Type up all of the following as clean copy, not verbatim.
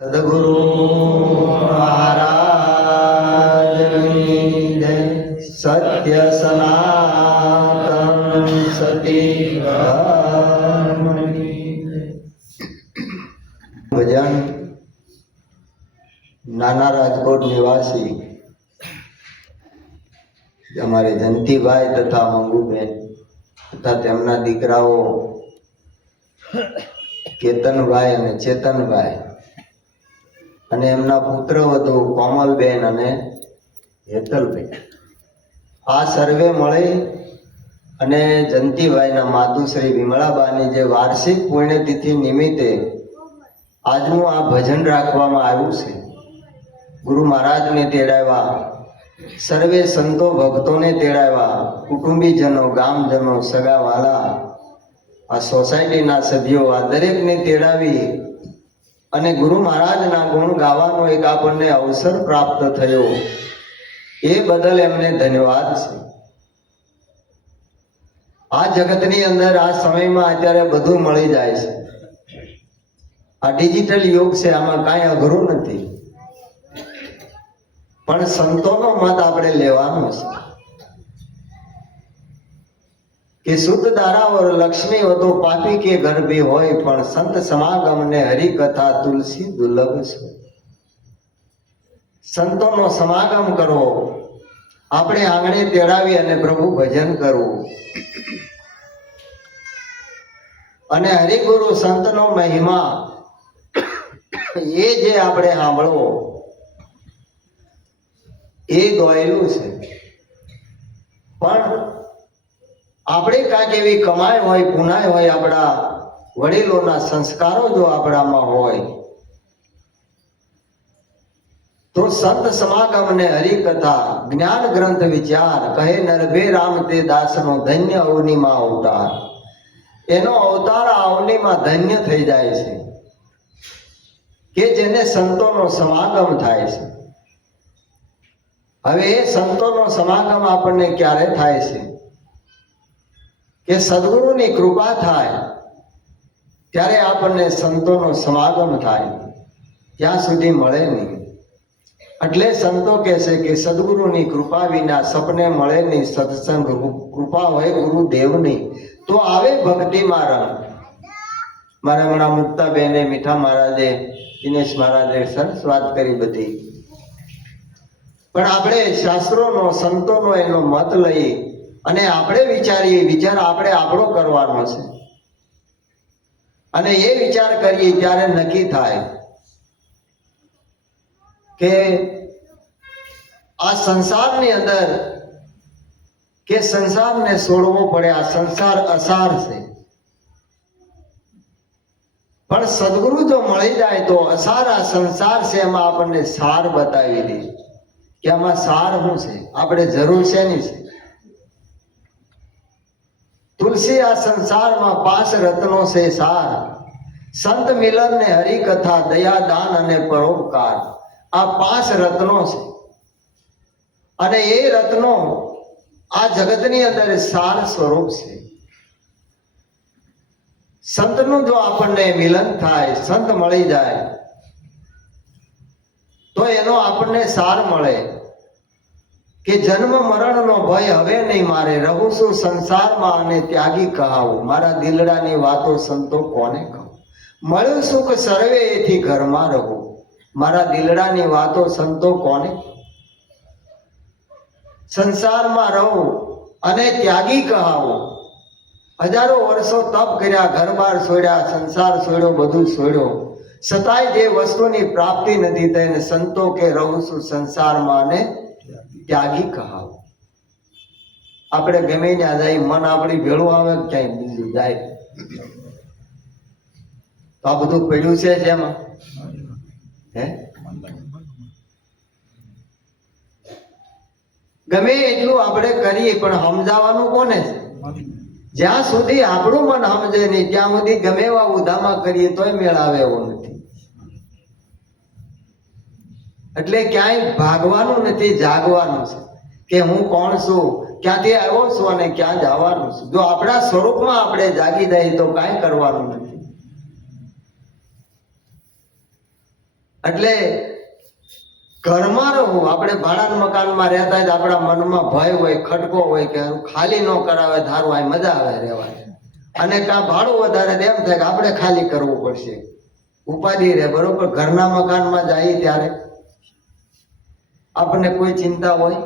સદગુરુ મહારાજની જય. સત્ય સનાતન સતી ધર્મની જય. ભજન નાના રાજકોટ નિવાસી અમારે જયંતિભાઈ તથા મંગુબેન તથા તેમના દીકરાઓ કેતનભાઈ અને ચેતનભાઈ અને એમના પુત્ર વધુ કોમલબેન અને હેતલબેન, આ સર્વે મળી અને જયંતિભાઈના માતુશ્રી વિમળાબાની જે વાર્ષિક પુણ્યતિથિ નિમિત્તે આજનું આ ભજન રાખવામાં આવ્યું છે. ગુરુ મહારાજને તેડાવ્યા, સર્વે સંતો ભક્તોને તેડાવ્યા, કુટુંબીજનો, ગામજનો, સગાવાલા, આ સોસાયટીના સભ્યો, આ દરેકને તેડાવી અને ગુરુ મહારાજના ગુણ ગાવાનો એક આપણને અવસર પ્રાપ્ત થયો, એ બદલ એમને ધન્યવાદ છે. આ જગતની અંદર આ સમયમાં અત્યારે બધું મળી જાય છે. આ ડિજિટલ યુગ છે, આમાં કાંઈ અઘરું નથી, પણ સંતોનો મત આપણે લેવાનો છે કે શુદ્ધ દારાવર લક્ષ્મી વધુ પાપી કે ગર્ભી હોય, પણ સંત સમાગમ ને હરિકથા તુલસી દુર્લભ છે. સંતોનો સમાગમ કરવો, આપણે આંગણે તેડાવી અને પ્રભુ ભજન કરવું અને હરિગુરુ સંતનો મહિમા એ જે આપણે સાંભળવો એ દોયેલું છે. પણ આપણે કાંઈક એવી કમાઈ હોય, પુનાઈ હોય, આપણા વડીલોના સંસ્કારો જો આપણામાં હોય તો સંત સમાગમ ને હરિકથા જ્ઞાન ગ્રંથ વિચાર કહે નરભે રામ તે દાસનો ધન્ય અવનીમાં અવતાર. એનો અવતાર અવનીમાં ધન્ય થઈ જાય છે કે જેને સંતોનો સમાગમ થાય છે. હવે એ સંતોનો સમાગમ આપણને ક્યારે થાય છે કે સદગુરુની કૃપા થાય ત્યારે આપણને સંતોનો સમાગમ થાય, ત્યાં સુધી મળે નહીં. એટલે સંતો કહે છે કે સદગુરુની કૃપા વિના સપને મળે નહીં, સત્સંગ કૃપા હોય ગુરુદેવની તો આવે ભક્તિમાં રંગ. મારા હમણાં મુક્તાબેને, મીઠા મહારાજે, દિનેશ મહારાજે સરસ વાત કરી બધી, પણ આપણે શાસ્ત્રોનો, સંતોનો એનો મત લઈ અને આપણે વિચારીએ, વિચાર આપણે આપણો કરવાનો છે અને એ વિચાર કરીએ ત્યારે નક્કી થાય કે આ સંસારની અંદર કે સંસારને છોડવો પડે. આ સંસાર અસાર છે, પણ સદગુરુ જો મળી જાય તો અસાર આ સંસાર છે એમાં આપણને સાર બતાવી દે કે આમાં સાર શું છે, આપણે જરૂર છે નહીં છે. તુલસી આ સંસારમાં 5 રત્નો છે સાર, સંત મિલન ને હરિકથા, દયા, દાન અને પરોપકાર. આ 5 રત્નો છે અને એ રત્નો આ જગતની અંદર સાર સ્વરૂપ છે. સંતનું જો આપણને મિલન થાય, સંત મળી જાય તો એનો આપણને સાર મળે કે જન્મ મરણનો ભય હવે નહીં મારે, રહું છું સંસારમાં અને ત્યાગી કહાવું. મારા દિલડાની વાતો સંતો કોને કહું, મળ્યું સુખ સર્વે એથી ઘરમાં રહું. મારા દિલડાની વાતો સંતો કોને, સંસારમાં રહું અને ત્યાગી કહાવું. હજારો વર્ષો તપ કર્યા, ઘર બાર છોડ્યા, સંસાર છોડ્યો, બધું છોડ્યો, છતાંય જે વસ્તુની પ્રાપ્તિ નથી થઈ ને સંતો કે રહું છું સંસારમાં અને ત્યાગી કહાવું. આપણે ગમે ત્યાં જાય, મન આપણી ભેળું આવે, ક્યાંય બીજું જાય તો આ બધું પડ્યું છે એમાં હે. ગમે એટલું આપણે કરીએ પણ સમજાવવાનું કોને છે? જ્યાં સુધી આપણું મન સમજે નહીં ત્યાં સુધી ગમે એવા ઉધામાં કરીએ તોય મેળ આવે એવો નથી. એટલે ક્યાંય ભાગવાનું નથી, જાગવાનું છે કે હું કોણ છું, ક્યાંથી આવ્યો છું અને ક્યાં જવાનું છું. જો આપણા સ્વરૂપમાં આપણે જાગી જાય તો કાંઈ કરવાનું નથી. એટલે ઘરમાં રહું, આપણે ભાડાના મકાનમાં રહેતા હોય તો આપણા મનમાં ભય હોય, ખટકો હોય કે ખાલી ન કરાવે ધારું આ મજા આવે રહેવાની, અને કાં ભાડું વધારે એમ થાય કે આપણે ખાલી કરવું પડશે, ઉપાધિ રહે. બરોબર, ઘરના મકાનમાં જઈએ ત્યારે આપણને કોઈ ચિંતા હોય,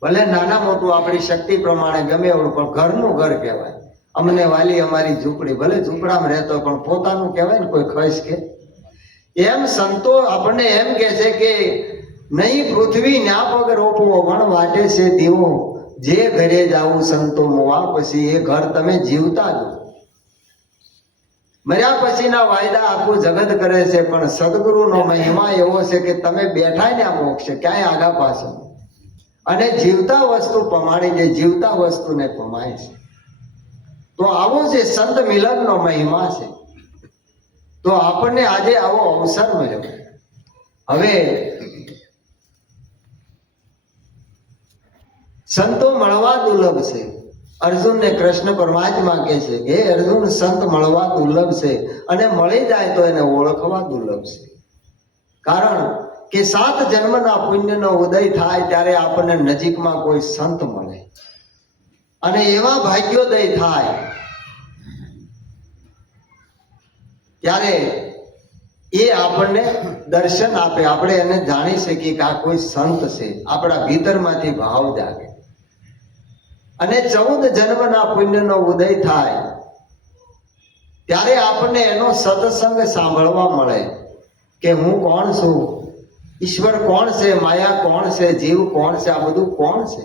ભલે નાના મોટું આપણી શક્તિ પ્રમાણે ગમે એવડું, પણ ઘરનું ઘર કહેવાય. અમને વાલી અમારી ઝૂંપડી, ભલે ઝૂંપડામાં રહેતો પણ પોતાનું કહેવાય ને, કોઈ ખોઈશ કે. એમ સંતો આપણને એમ કહે છે કે નહીં પૃથ્વી ન્યા પગ રોપવો વણ વાટે છે દીવો, જે ઘરે જાવું સંતો મોવા પછી એ ઘર તમે જીવતા દો. મર્યા પછીના વાયદા આખું જગત કરે છે, પણ સદગુરુનો મહિમા એવો છે કે તમે બેઠા ને આ મોક્ષ ક્યાંય આગા પાછળ, અને જીવતા વસ્તુ પમાડી દે, જીવતા વસ્તુને પમાય છે. તો આવો જે સંત મિલનનો મહિમા છે, તો આપણને આજે આવો અવસર મળ્યો. હવે સંતો મળવા દુર્લભ છે. અર્જુનને કૃષ્ણ પરમાત્મા કહે છે કે હે અર્જુન, સંત મળવા દુર્લભ છે, અને મળી જાય તો એને ઓળખવા દુર્લભ છે. કારણ કે 7 જન્મના પુણ્યનો ઉદય થાય ત્યારે આપણને નજીકમાં કોઈ સંત મળે, અને એવા ભાગ્યોદય થાય ત્યારે એ આપણને દર્શન આપે, આપણે એને જાણી શકીએ કે આ કોઈ સંત છે, આપણા ભીતરમાંથી ભાવ જાગે. અને 14 જન્મના પુણ્યનો ઉદય થાય ત્યારે આપણને એનો સત્સંગ સાંભળવા મળે કે હું કોણ છું, ઈશ્વર કોણ છે, માયા કોણ છે, જીવ કોણ છે, આ બધું કોણ છે.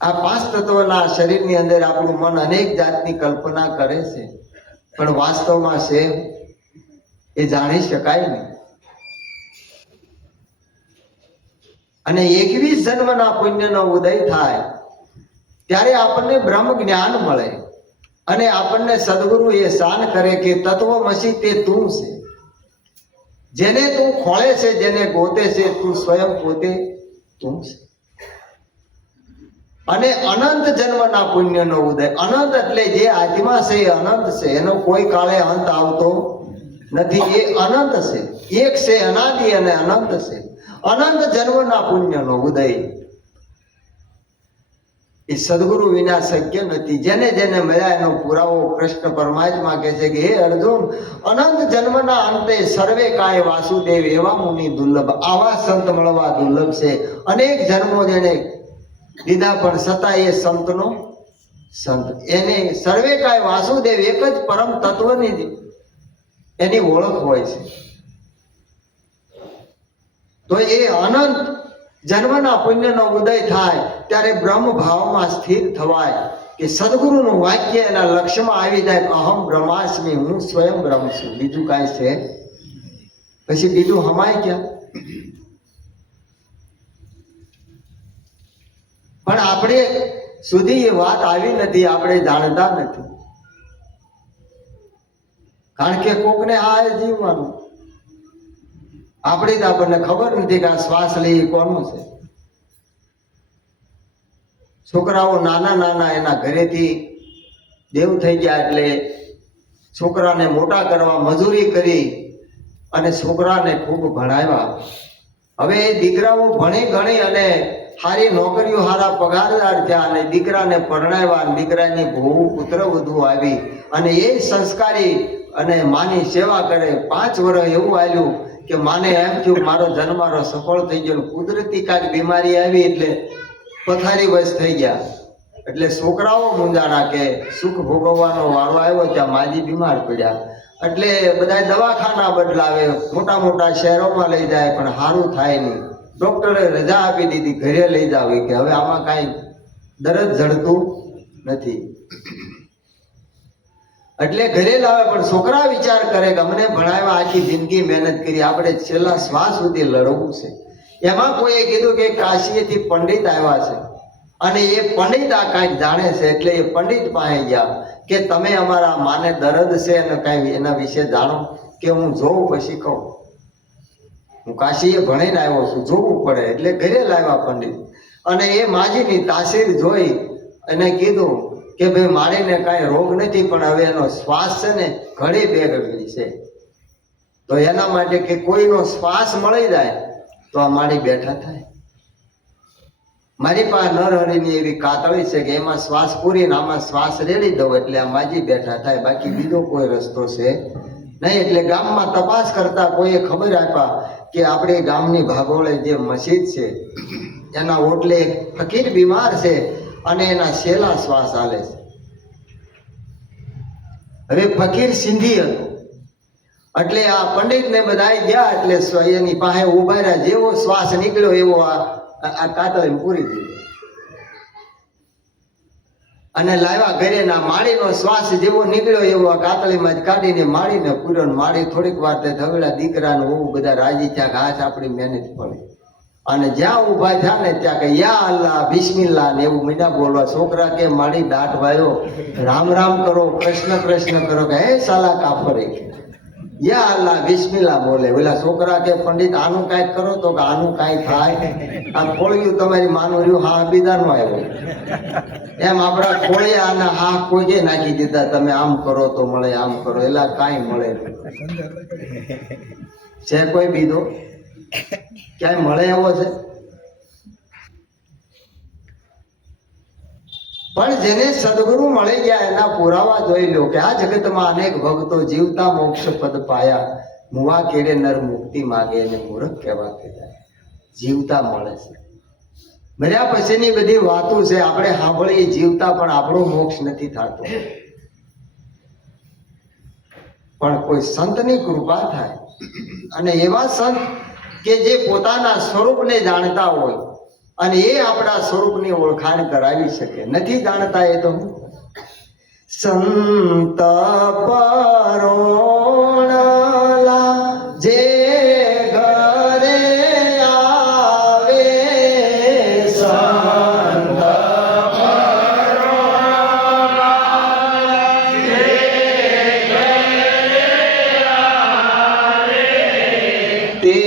આ 5 તત્વના શરીરની અંદર આપણું મન અનેક જાતની કલ્પના કરે છે, પણ વાસ્તવમાં છે એ જાણી શકાય નહીં. અને 21 જન્મના પુણ્યનો ઉદય થાય ત્યારે આપણને બ્રહ્મ જ્ઞાન મળે, અને આપણને સદગુરુ એ શાન કરે કે તત્વમસી તે તું છે, જેને તું ખોળે છે, જેને ગોતે છે, તું સ્વયં પોતે તું છે. અને અનંત જન્મના પુણ્યનો ઉદય, અનંત એટલે જે આત્મા છે એ અનંત છે, એનો કોઈ કાળે અંત આવતો નથી, એ અનંત છે, એક છે, અનાદિ અને અનંત છે. અનંત જન્મના પુણ્યનો ઉદય એ સદગુરુ વિના શક્ય નથી. જેને જેને મળ્યા એનો પુરાવો કૃષ્ણ પરમાત્મા કહે છે કે હે અર્જુન, અનંત જન્મના અંતે સર્વે કાય વાસુદેવ એવા મુનિ દુર્લભ. આવા સંત મળવા દુર્લભ છે. અનેક જન્મો જેને લીધા પણ છતાં એ સંતનો સંત, એને સર્વે કાય વાસુદેવ એક જ પરમ તત્વની એની ઓળખ હોય છે. તો એ અનંત જન્મના પુણ્યનો ઉદય થાય ત્યારે બ્રહ્મ ભાવમાં સ્થિર થવાય કે સદગુરુનું વાક્ય એના લક્ષ્યમાં આવી જાય, અહમ બ્રહ્માસ્મિ, હું સ્વયં બ્રહ્મ છું, બીજું કાંઈ છે પછી બીજું હમાય ક્યાં. પણ આપણે સુધી એ વાત આવી નથી, આપણે જાણતા નથી. કારણ કે કોકને આ જીવવાનું, આપણે તો આપણને ખબર નથી કે આ શ્વાસ લઈ કોનો છે. છોકરાઓ નાના નાના એના ઘરેથી દેવ થઈ ગયા એટલે છોકરાને મોટા કરવા મજૂરી કરી અને છોકરાને ખૂબ ભણાવ્યા. હવે એ દીકરાઓ ભણી ગણી અને સારી નોકરીઓ, સારા પગારદાર થયા, અને દીકરાને પરણાવ્યા, દીકરાની બહુ પુત્ર વધુ આવી, અને એ સંસ્કારી અને માની સેવા કરે. 5 વર્ષ એવું આવ્યું કે માને એમ થયું મારો જન્મારો સફળ થઈ ગયો, કુદરતી કાંઈક બીમારી આવી એટલે પથારી વશ થઈ ગયા. એટલે છોકરાઓ મૂંઝાણા કે સુખ ભોગવવાનો વાળો આવ્યો, ત્યાં માજી બીમાર પડ્યા. એટલે બધા દવાખાના બદલાવે, મોટા મોટા શહેરોમાં લઈ જાય, પણ સારું થાય નહીં. ડોક્ટરે રજા આપી દીધી, ઘરે લઈ જાવ કે હવે આમાં કાંઈ દરદ જડતું નથી. એટલે ઘરે લાવે, પણ છોકરા વિચાર કરે કે અમને ભણાવ્યા, આખી જિંદગી મહેનત કરી, આપણે છેલ્લા શ્વાસ સુધી લડવું છે. એમાં કોઈએ કીધું કે કાશીએથી પંડિત આવ્યા છે, અને એ પંડિત આ કાંઈક જાણે છે, એટલે એ પંડિત પાસે ગયા કે તમે અમારા માને દર્દ છે અને કાંઈ એના વિશે જાણો. કે હું જોઉં પછી કહું, હું કાશીએ ભણીને આવ્યો છું, જોવું પડે. એટલે ઘરે લાવ્યા પંડિત, અને એ માજીની તાસીર જોઈ અને કીધું કે ભાઈ મારીને કાંઈ રોગ નથી, પણ હવે એનો શ્વાસ છે ને ઘડી બેગડી છે, તો એના માટે કે કોઈનો શ્વાસ મળી જાય તો આ માડી બેઠા થાય. મારી પાસે નરહરિની એવી કાતળી છે કે એમાં શ્વાસ પૂરીને આમાં શ્વાસ રેડી દઉં એટલે આ માજી બેઠા થાય. બાકી બીજો કોઈ રસ્તો છે નહીં. એટલે ગામમાં તપાસ કરતા કોઈએ ખબર આપ્યા કે આપણે ગામની ભાગોળે જે મસ્જિદ છે એના ઓટલે એક ફકીર બીમાર છે અને એના છેલ્લા શ્વાસ હાલે છે. હવે ફકીર સિંધી હતો એટલે આ પંડિત ને બધા ગયા એટલે એની પાસે ઉભા રહ્યા. જેવો શ્વાસ નીકળ્યો એવો આ કાતળી પૂરી દીધો અને લાવ્યા ઘરે. ના માળીનો શ્વાસ જેવો નીકળ્યો એવો આ કાતળીમાં જ કાઢીને માળીને પૂર્યો. માળી થોડીક વાર તે ધવડા દીકરાને બહુ બધા રાજી થયા કે આજ આપણી મહેનત પડી. અને જ્યાં ઉભા થયા ને ત્યાં કે યા અલ્લાહ બિસ્મિલ્લાહ ને એવું મીંડા બોલવા. છોકરા કે માળી દાટ વાયો, રામ રામ કરો, કૃષ્ણ કૃષ્ણ કરો કે હે સાલા કાફરે, યા અલ્લાહ બિસ્મિલ્લાહ બોલે. ઓલા છોકરા કે પંડિત આનું કાંઈક કરો તો કે આનું કાંઈ થાય. આ ખોળ્યું તમારી માનું રહ્યું હા બીજાનું આવ્યું એમ આપણા ખોળિયા અને હા કોઈ નાખી દીધા. તમે આમ કરો તો મળે, આમ કરો એલા કાંઈ મળે છે કોઈ બીજો ક્યાંય મળે એવો છે? પણ જેને સદગુરુ મળી ગયા એના પુરાવા જોઈ લો કે આ જગતમાં અનેક ભક્તો જીવતા મોક્ષ પદ પાયા. મુવા કેડે નર મુક્તિ માગે અને મૂર્ખ કહેવા કહેવાય. જીવતા મળે છે. મર્યા પછીની બધી વાતો છે આપણે સાંભળીએ જીવતા, પણ આપણો મોક્ષ નથી થતો. પણ કોઈ સંતની કૃપા થાય અને એવા સંત કે જે પોતાના સ્વરૂપને જાણતા હોય અને એ આપણા સ્વરૂપની ઓળખાણ કરાવી શકે. નથી જાણતા એ તો સંત પરોણલા જે ઘરે આવે, સંત પરોણલા જે ઘરે આવે તે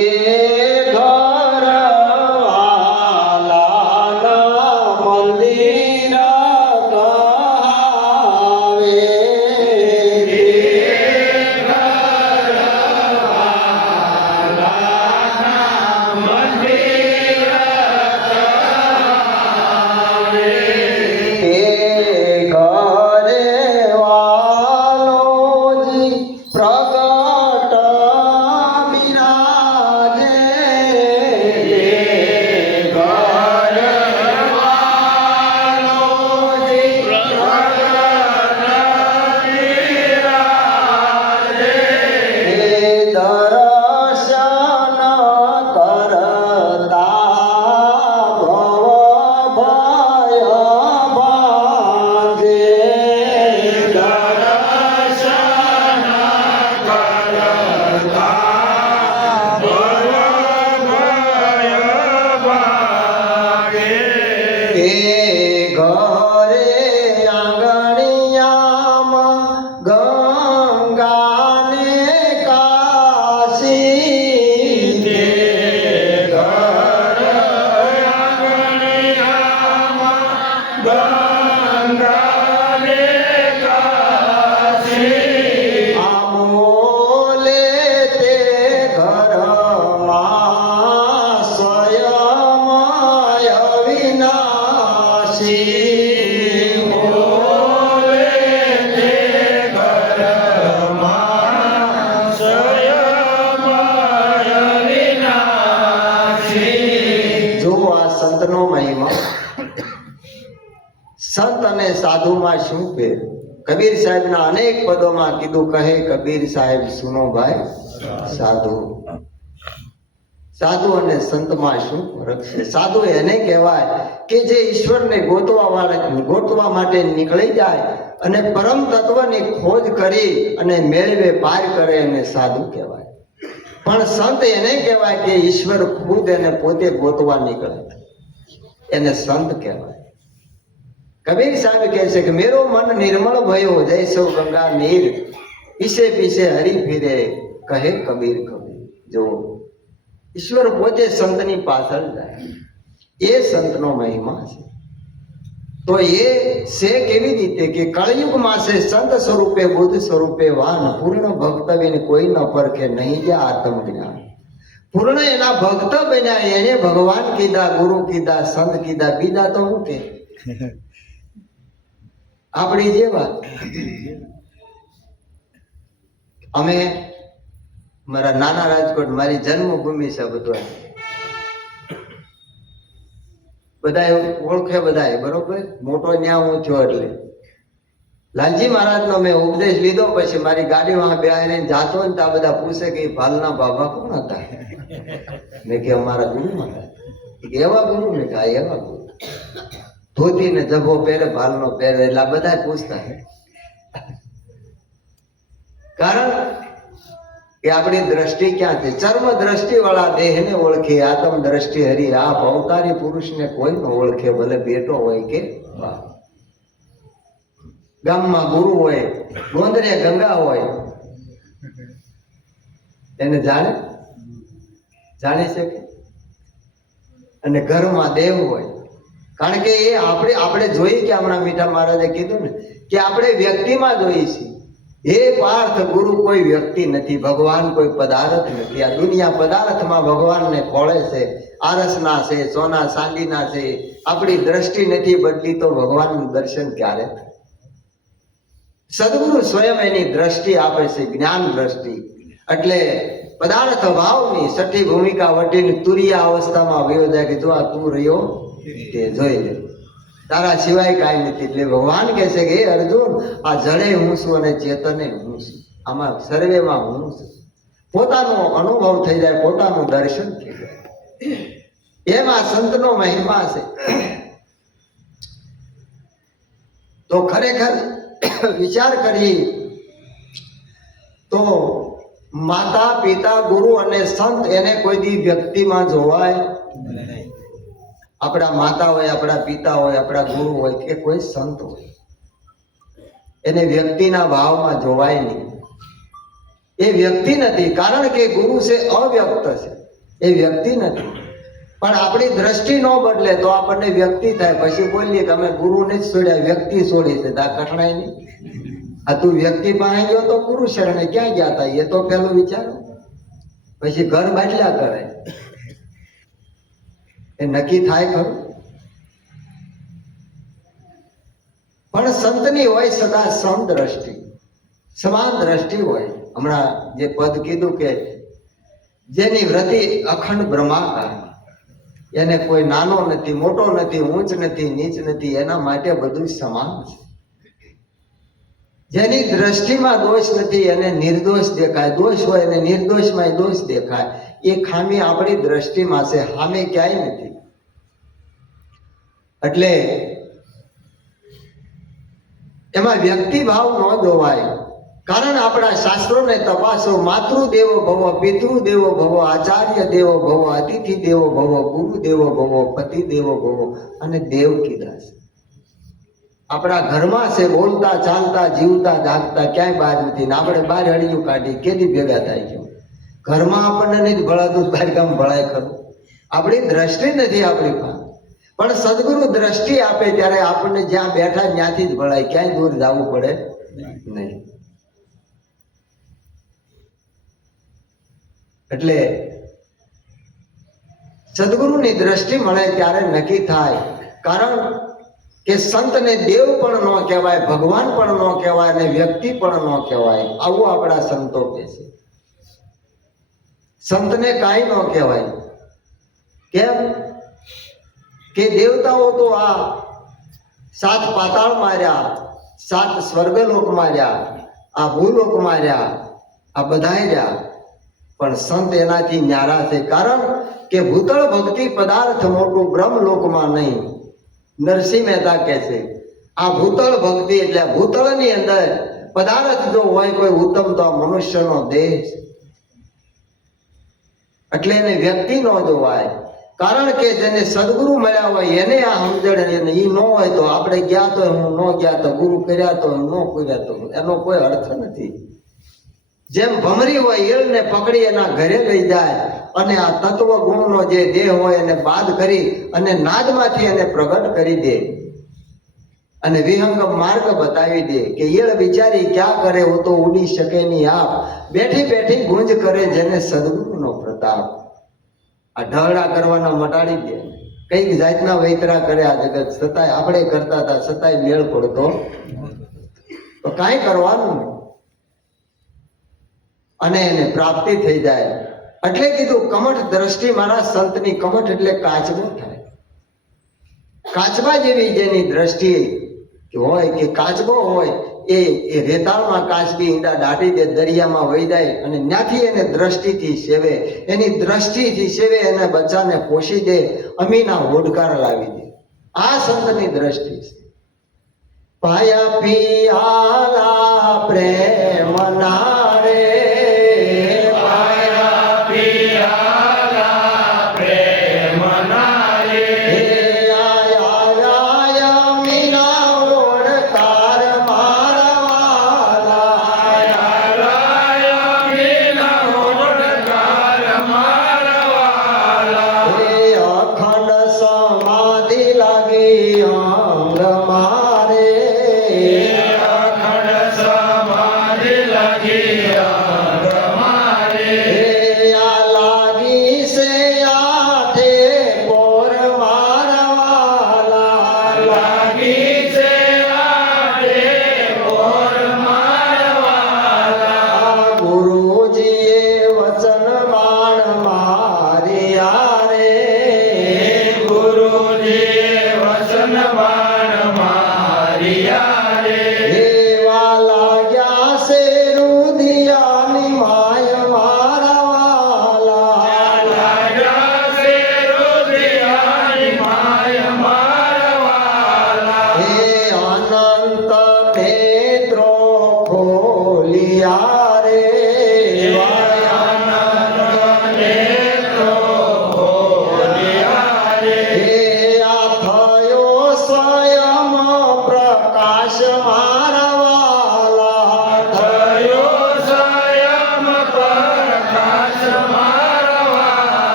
સંત અને સાધુમાં શું ફેર? કબીર સાહેબના અનેક પદોમાં કીધું કહે કબીર સાહેબ સુનો ભાઈ સાધુ. સાધુ અને સંતમાં શું ફરક છે? સાધુ એને કહેવાય કે જે ઈશ્વરને ગોતવા માટે નીકળી જાય અને પરમ તત્વની ખોજ કરી અને મેળવે પાર કરે એને સાધુ કહેવાય. પણ સંત એને કહેવાય કે ઈશ્વર ખુદ એને પોતે ગોતવા નીકળે એને સંત કહેવાય. કબીર સાહેબ કહે છે કે મેરો મન નિર્મળ ભયો જૈસો ગંગા નીર, પીછે પીછે હરી ફિરે કહે કબીર કબીર. જો ઈશ્વર પોતે સંતની પાછળ જાય એ સંતનો મહિમા છે. તો એ છે કેવી રીતે કે કળયુગમાં છે સંત સ્વરૂપે બુદ્ધ સ્વરૂપે વાન પૂર્ણ ભક્ત બિન કોઈ ન પરખે નહીં જ્યાં આત્મ જ્ઞાન. પૂર્ણ એના ભક્ત બન્યા, એને ભગવાન કીધા, ગુરુ કીધા, સંત કીધા, બીજા તો શું કે આપણી જેવા. અમે મારા નાના રાજકોટ મારી જન્મભૂમિ છે, બધું બધા ઓળખે, બધા બરોબર. મોટો ન્યા હું થયો એટલે લાલજી મહારાજ નો મેં ઉપદેશ લીધો. પછી મારી ગાડીમાં બેહાઈને જાતો ને ત્યાં બધા પૂછે કે ભાલના બાબા કોણ હતા? મેં કે અમારા ગુરુ હતા. એવા ગુરુ? મેં કે એવા ગુરુ. ધોતી ને જભો પહેરે, ભાલનો પહેરે, એટલે બધા પૂછતા. કારણ કે આપણી દ્રષ્ટિ ક્યાં છે? ચર્મ દ્રષ્ટિ વાળા દેહને ઓળખે, આત્મ દ્રષ્ટિ હરી આપ. અવતારી પુરુષને કોઈ ન ઓળખે, ભલે બેટો હોય કે બાપ. ગામમાં ગુરુ હોય, ગોંદરે ગંગા હોય, એને જાણી શકે. અને ઘરમાં દેવ હોય. કારણ કે એ આપણે જોઈએ કે હમણાં મીઠા મહારાજે કીધું ને કે આપણે વ્યક્તિમાં જોઈએ છીએ. હે પાર્થ, ગુરુ કોઈ વ્યક્તિ નથી, ભગવાન કોઈ પદાર્થ નથી. આ દુનિયા પદાર્થમાં ભગવાનને ખોળે છે. આરસના છે, સોના ચાંદીના છે. આપણી દ્રષ્ટિ નથી બદલી તો ભગવાનનું દર્શન ક્યારે? સદગુરુ સ્વયં એની દ્રષ્ટિ આપે છે, જ્ઞાન દ્રષ્ટિ. એટલે પદાર્થ ભાવની છઠ્ઠી ભૂમિકા વટીને તુરિયા અવસ્થામાં વયો જાય કે જો આ તું રહ્યો તે જોઈ લે, તારા સિવાય કાંઈ નથી. એટલે ભગવાન કહે છે કે હે અર્જુન, આ જડે હું છું અને ચેતને હું છું, આમાં સર્વેમાં હું છું. પોતાનો અનુભવ થઈ જાય, પોતાનું દર્શન થઈ જાય. એમાં સંતનો મહિમા છે. તો ખરેખર વિચાર કરીએ તો માતા પિતા ગુરુ અને સંત એને કોઈ દી વ્યક્તિમાં જોવાય. આપણા માતા હોય, આપણા પિતા હોય, આપણા ગુરુ હોય કે કોઈ સંત હોય, એને વ્યક્તિના ભાવમાં જોવાય નહીં. એ વ્યક્તિ નથી. કારણ કે ગુરુ છે અવ્યક્ત છે, એ વ્યક્તિ નથી. પણ આપણી દ્રષ્ટિ ન બદલે તો આપણને વ્યક્તિ થાય. પછી બોલીએ કે અમે ગુરુને જ છોડ્યા, વ્યક્તિ છોડી છે, આ કઠણાય નહીં. આ તું વ્યક્તિ પાસે ગયો તો ગુરુ શરણે ક્યાં ગયા હતા? એ તો પેલું વિચારો. પછી ઘર બાટલા કરે, એ નક્કી થાય ખરું? પણ સંતની હોય સદા સમ દ્રષ્ટિ, સમાન દ્રષ્ટિ હોય. હમણાં જે પદ કીધું કે જેની વૃત્તિ અખંડ બ્રહ્માકાર, એને કોઈ નાનો નથી, મોટો નથી, ઊંચ નથી, નીચ નથી, એના માટે બધું સમાન છે. જેની દ્રષ્ટિમાં દોષ નથી એને નિર્દોષ દેખાય, દોષ હોય એને નિર્દોષમાં દોષ દેખાય. એ ખામી આપણી દ્રષ્ટિમાં છે, ખામી ક્યાંય નથી. એટલે એમાં વ્યક્તિ ભાવ ન જોવાય. કારણ આપણા શાસ્ત્રોને તપાસો. માતૃદેવો ભવ, પિતૃદેવો ભવ, આચાર્ય દેવો ભવ, અતિથિ દેવો ભવ, ગુરુ દેવો ભવ, પતિ દેવો ભવ અને દેવ કીધા છે. આપણા ઘરમાં છે, બોલતા ચાલતા જીવતા જાગતા ક્યાંય બહાર નથી. ને આપણે બહાર હળિયું કાઢી કેદી ભેગા થાય છે? ઘરમાં આપણને નહીં ભળાતું, બહાર ગામ ભળાય ખરું? આપણી દ્રષ્ટિ નથી આપણી પાસે. પણ સદગુરુ દ્રષ્ટિ આપે ત્યારે આપણને જ્યાં બેઠા ત્યાંથી જ ભળાય, ક્યાંય દૂર જવું પડે નહીં. એટલે સદગુરુની દ્રષ્ટિ મળે ત્યારે નક્કી થાય. કારણ કે સંતને દેવ પણ ન કહેવાય, ભગવાન પણ ન કહેવાય અને વ્યક્તિ પણ ન કહેવાય. આવું આપણા સંતો કહે છે. સંતને કાંઈ ન કહેવાય. કેમ કે દેવતાઓ તો આ 7 પાતાળ માર્યા, 7 સ્વર્ગલોક માર્યા, આ ભૂલોક માર્યા, આ બધાય રહ્યા. પણ સંત એનાથી ન્યારા છે. કારણ કે ભૂતળ ભક્તિ પદાર્થ મોટું બ્રહ્મલોકમાં નહીં. નરસિંહ મહેતા કહે છે આ ભૂતળ ભક્તિ એટલે ભૂતળની અંદર પદાર્થ જો હોય કોઈ ઉત્તમ તો આ મનુષ્યનો દેહ છે. એટલે એને વ્યક્તિ ન જોવાય. કારણ કે જેને સદગુરુ મળ્યા હોય એને આ સમજણ, એ ન હોય તો આપણે ગયા તો હું ન ગયા તો ગુરુ કર્યા તો ન કર્યા તો એનો કોઈ અર્થ નથી. જેમ ભમરી હોય ઈળને પકડી એના ઘરે લઈ જાય અને આ તત્વ ગુણનો જે દેહ હોય એને બાદ કરી અને નાદમાંથી એને પ્રગટ કરી દે. અને વિહંગમ માર્ગ બતાવી દે કે ઈળ બિચારી ક્યાં કરે वो तो ઉડી શકે નહીં આપ, બેઠી બેઠી ગુંજ કરે જેને સદગુરુનો પ્રતાપ. આ ઢળડા કરવાના મટાડી દે, કઈક જાતના વૈતરા કરે આ જગત, છતાંય આપણે કરતા હતા છતાંય મેળ પડતો તો કાંઈ કરવાનું નહીં અને એને પ્રાપ્તિ થઈ જાય. એટલે કીધું કમઠ દ્રષ્ટિ મારા સંતની. કમઠ એટલે કાચબો થાય, કાચબા જેવી જેની દ્રષ્ટિ હોય કે કાચબો હોય એ રેતાળમાં કાચબી ઈંડા દાટી દે, દરિયામાં વહી જાય અને ત્યાંથી એને દ્રષ્ટિથી સેવે, એની દ્રષ્ટિથી સેવે, એને બચ્ચાને પોષી દે, અમીના હોડકાર લાવી દે. આ સંતની દ્રષ્ટિ છે. પાયા પિયાલા પ્રેમ નારે, પાયા પિયાલા પ્રેમ નારે,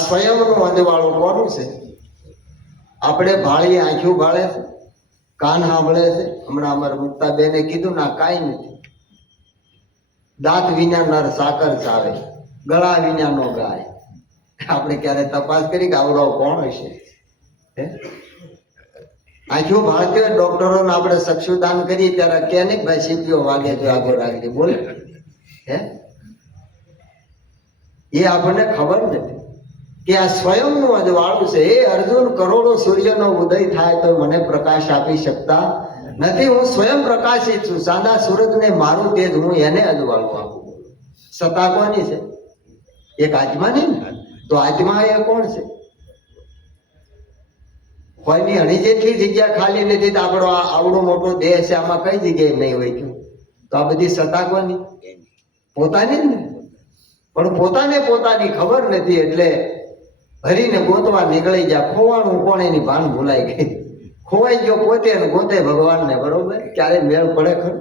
સ્વયંનું અંધવાળું કોનું છે? આપણે ભાળી આંખ્યું ભાળે છે, કાન સાંભળે છે. હમણાં અમારા મુક્તા બેને કીધું ના કાંઈ નથી. દાંત વિના નર સાકર ચાવે, ગળા વિના નો ગાય. આપણે ક્યારે તપાસ કરી કે આવડો કોણ હશે? આંખ્યું ભાળતી હોય ડોક્ટરોને આપણે ચક્ષુદાન કરીએ ત્યારે કે નહીં ભાઈ સીપીઓ વાગે તો આગળ રાખજે, બોલે હે? એ આપણને ખબર નથી કે આ સ્વયંનું અજવાળું છે. એ અર્જુન, કરોડો સૂર્યનો ઉદય થાય તો મને પ્રકાશ આપી શકતા નથી. હું સ્વયં પ્રકાશિત છું. સાદા સૂરજને મારું તેજ, હું એને અજવાળું આપું. સત્તા કોની છે? એક આત્માની ને. તો આત્મા એ કોણ છે? કોઈની અણી જેટલી જગ્યા ખાલી નથી તો આપણો આવડો મોટો દેહ છે, આમાં કઈ જગ્યાએ નહીં હોય ગયું? તો આ બધી સત્તા કોની? પોતાની ને. પણ પોતાને પોતાની ખબર નથી એટલે હરીને ગોતવા નીકળી જાય. ખોવાનું કોણ એની ભાન ભૂલાઈ ગઈ. ખોવાઈ ગયો પોતે ને ગોતે ભગવાનને. બરોબર? ક્યારે મેળ પડે ખરું?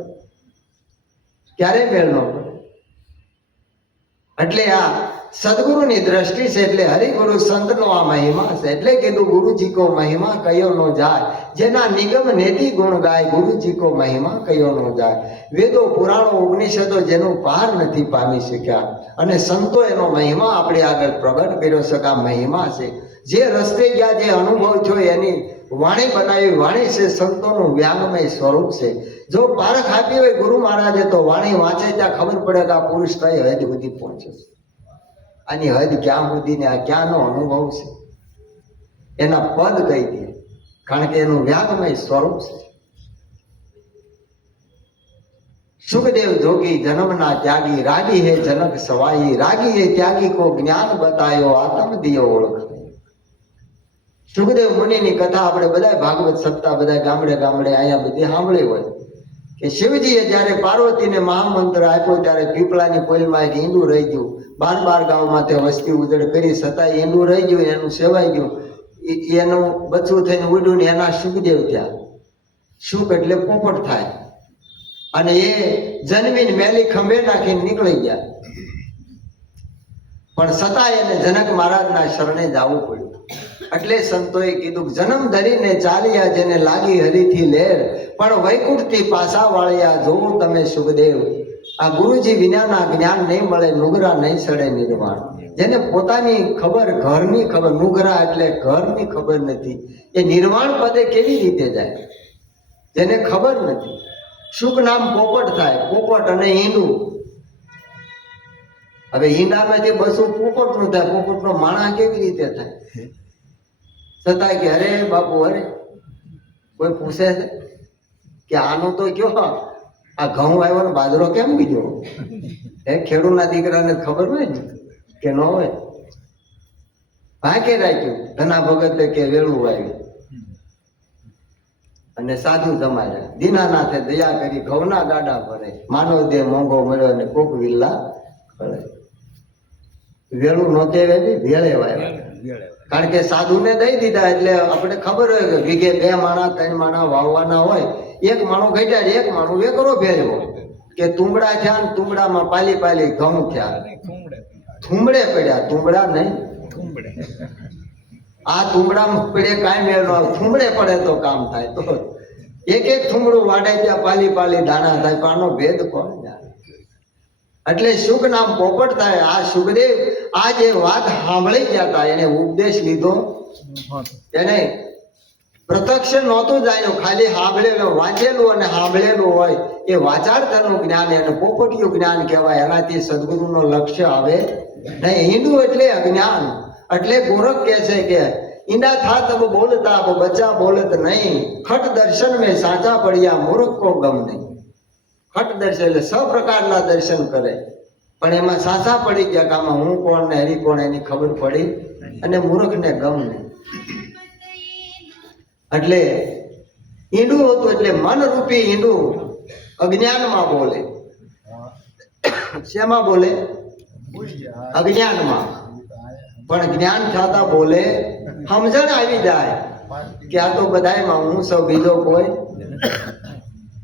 ક્યારે મેળ ન પડે. એટલે આ સદગુરુની દ્રષ્ટિ છે. એટલે હરિગુરુ સંતનો આ મહિમા છે. એટલે કીધું ગુરુજી કો મહિમા કયો નો જાય, જેના નિગમ નેતિ ગુણ ગાય, ગુરુજી કો મહિમા કયો નો જાય. વેદો પુરાણો ઉપનિષદો જેનું પાર નથી પામી શક્યા અને સંતો એનો મહિમા આપણે આગળ પ્રગટ કર્યો છે. આ મહિમા છે. જે રસ્તે ગયા, જે અનુભવ થયો એની વાણી બનાવી વાણી છે. સંતોનું વ્યાંગમય સ્વરૂપ છે. જો પારખ આપી હોય ગુરુ મહારાજે તો વાણી વાંચે ત્યાં ખબર પડે કે આ પુરુષ કઈ હદ સુધી પહોંચે છે, આની હદ ક્યાં સુધી ને આ ક્યાંનો અનુભવ છે, એના પદ કહી દે. કારણ કે એનું વ્યાંગમય સ્વરૂપ છે. સુખદેવ જોગી જન્મના ત્યાગી, રાગી હે જનક સવાઈ, રાગી હે ત્યાગી કો જ્ઞાન બતાયો, આત્મ દિયો ઓળખ. સુખદેવ મુનિની કથા આપણે બધા ભાગવત સપ્તાહ બધા ગામડે ગામડે અહીંયા બધી સાંભળી હોય કે શિવજીએ જયારે પાર્વતીને મહામંત્ર આપ્યો ત્યારે પીપળાની પોલમાં એક ઈંડું રહી ગયું. 12 ગામમાં તે વસ્તી ઉજળ કરી છતાં ઈંડું રહી ગયું, એનું સેવાઈ ગયું. એનું બચ્ચું થઈને ઉડ્યું ને એના સુખદેવ ત્યાં. સુખ એટલે પોપટ થાય અને એ જન્મીને મેલી ખંભે નાખીને નીકળી ગયા. પણ છતાં એને જનક મહારાજના શરણે જવું પડ્યું. એટલે સંતોએ કીધું કે જન્મ ધરીને ચાલ્યા જેને લાગી હરીથી લેર, પણ વૈકુંઠથી પાછા વાળ્યા જોવું તમે સુખદેવ. આ ગુરુજી વિનાના જ્ઞાન નહીં મળે, નુગરા નહીં સડે નિર્વાણ. જેને પોતાની ખબર, ઘરની ખબર, નુગરા એટલે ઘરની ખબર નથી, એ નિર્વાણ પદે કેવી રીતે જાય? જેને ખબર નથી. શુક નામ પોપટ થાય, પોપટ અને ઈંડું. હવે ઈંડામાંથી બસું પોપટ નું થાય, પોપટ નો માણા કેવી રીતે થાય? છતાંય કે અરે બાપુ અરે, કોઈ પૂછે છે કે આનું તો કયો આ ઘઉં આવ્યો ને બાજરો કેમ બીજો? એ ખેડૂતના દીકરાને ખબર હોય ને કે ન હોય? ભાગે રાખ્યું ધના ભગત કે વેળું આવ્યું અને સાધુ જમાડ્યા. દીનાનાથે દયા કરી ઘઉંના ગાડા ભરે, માનવ દેહ મોંઘો મળ્યો અને કોક વિલ્લા ખળે. વેળું નહોતે વેળે વાવ્યા, કારણ કે સાધુને દઈ દીધા એટલે આપણે ખબર હોય કે વીઘે 2 માણા 3 માણા વાવવાના હોય, એક માણું ઘટ્યા, એક માણું વેકરો ભેળવો કે તુંબડા થયા ને તુંબડામાં પાલી પાલી ઘઉં થયા, થુંબડે પડ્યા, તુંબડા નહીં. આ તુંબડામાં પડે કાંઈ મેળ ન આવે, થુંબડે પડે તો કામ થાય. તો એક એક થુંબડું વાડે ત્યાં પાલી પાલી દાણા થાય, પણ આનો ભેદ કોણ જાણે? એટલે શુક નામ પોપટ થાય. આ સુખદેવ આ જે વાત સાંભળી ગયા હતા, એને ઉપદેશ લીધો, એને પ્રત્યક્ષ નહોતું જાણ્યું, ખાલી સાંભળેલું, વાંચેલું અને સાંભળેલું હોય એ વાચાર્થનું જ્ઞાન, એને પોપટિયું જ્ઞાન કહેવાય. એનાથી સદગુરુનો લક્ષ્ય આવે નહીં. હિન્દુ એટલે અજ્ઞાન. એટલે ગોરખ કહે છે કે ઈંડા થા તબ બોલતા અબ બચ્ચા બોલત નહીં, ખટ દર્શન મેં સાચા પડ્યા મૂર્ખ કો ગમ નહીં. ખટ દર્શન એટલે 6 પ્રકારના દર્શન કરે, પણ એમાં સાચા પડી ગયા કે આમાં હું કોણ ને હરી કોણ એની ખબર પડી, અને મૂર્ખને ગમ નહીં. એટલે ઈંડું હતું, એટલે મન રૂપી ઈંડું અજ્ઞાનમાં બોલે. શેમાં બોલે? અજ્ઞાનમાં. પણ જ્ઞાન થતા બોલે, સમજણ આવી જાય કે આ તો બધાયમાં હું સૌ, બીજો કોઈ.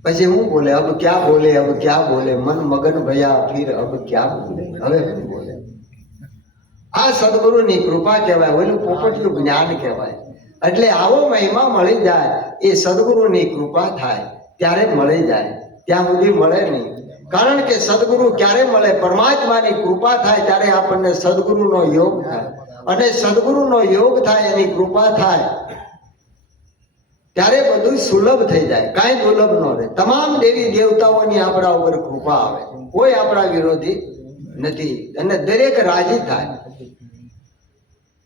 પછી હું બોલે, અબ ક્યાં બોલે, અબ ક્યાં બોલે, મન મગન ભયા ફિર અબ ક્યાં બોલે, હવે શું બોલે? આ સદગુરુની કૃપા કહેવાય, ઓલું પોપટિયું જ્ઞાન કહેવાય. એટલે આવો મહિમા મળી જાય, એ સદગુરુની કૃપા થાય ત્યારે મળી જાય, ત્યાં સુધી મળે નહીં. કારણ કે સદગુરુ ક્યારે મળે? પરમાત્માની કૃપા થાય ત્યારે આપણને સદગુરુનો યોગ થાય, અને સદગુરુનો યોગ થાય, એની કૃપા થાય ત્યારે બધું સુલભ થઈ જાય, કાંઈ દુર્લભ ન રહે. તમામ દેવી દેવતાઓની આપણા ઉપર કૃપા આવે, કોઈ આપણા વિરોધી નથી, અને દરેક રાજી થાય.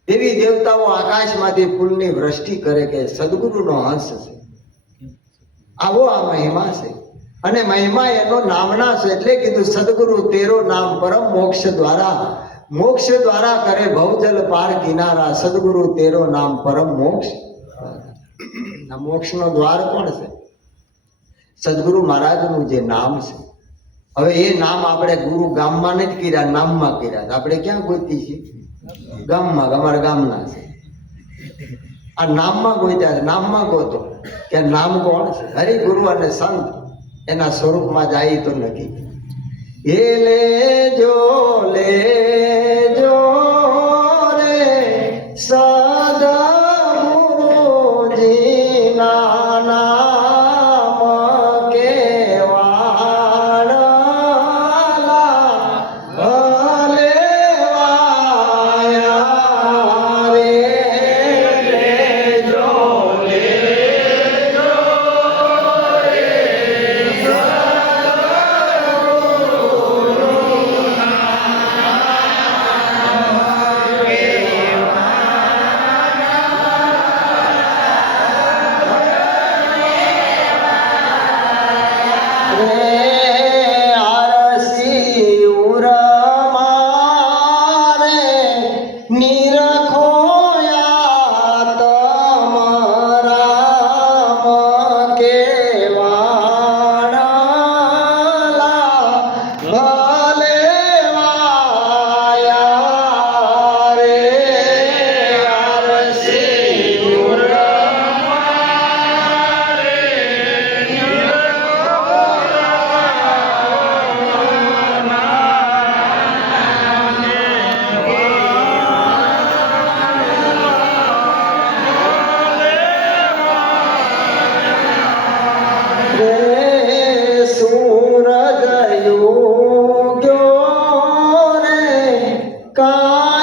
દેવી દેવતાઓ આકાશમાંથી ફૂલની વૃષ્ટિ કરે કે સદગુરુનો અંશ છે. આવો આ મહિમા છે, અને મહિમા એનો નામના છે. એટલે કીધું સદગુરુ તેરો નામ પરમ મોક્ષ દ્વારા, મોક્ષ દ્વારા કરે ભવજલ પાર કિનારા, સદગુરુ તેરો નામ પરમ મોક્ષ. આ મોક્ષનો દ્વાર કોણ છે? સદગુરુ મહારાજનું જે નામ છે. હવે એ નામ આપણે ગુરુ ગામમાં નથી કર્યા, નામમાં કર્યા. આપણે ક્યાં ગોતી છીએ? ગામમાં, અમારા ગામના છે. આ નામમાં ગોત્યા છે, નામમાં ગોતો કે નામ કોણ છે? હરિગુરુ અને સંત એના સ્વરૂપમાં જાય તો નક્કી. એ લેજો લેજો રે સદગુરુજીના નામ કેવાળા લેવાયા રે. લેજો લેજો રે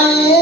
જાણીએ